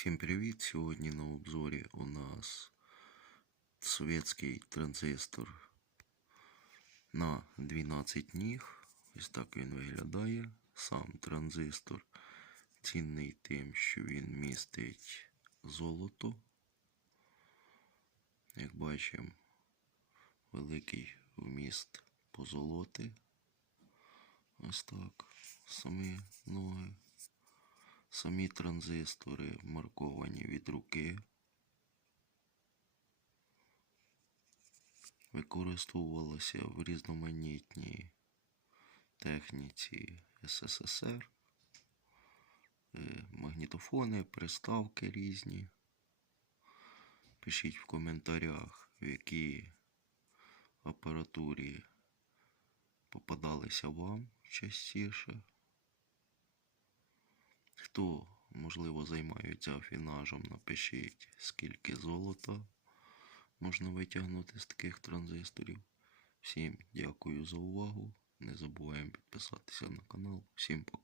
Всім привіт! Сьогодні на обзорі у нас совєтський транзистор на 12 ніг. Ось так він виглядає. Сам транзистор цінний тим, що він містить золото. Як бачимо, великий вміст позолоти. Ось так. Самі ноги. Самі транзистори марковані від руки. Використовувалося в різноманітній техніці СССР. Е, Магнітофони, приставки різні. Пишіть в коментарях, в якій апаратурі попадалися вам частіше. Хто, можливо, займається афінажем, напишіть, скільки золота можна витягнути з таких транзисторів. Всім дякую за увагу. Не забуваємо підписатися на канал. Всім пока.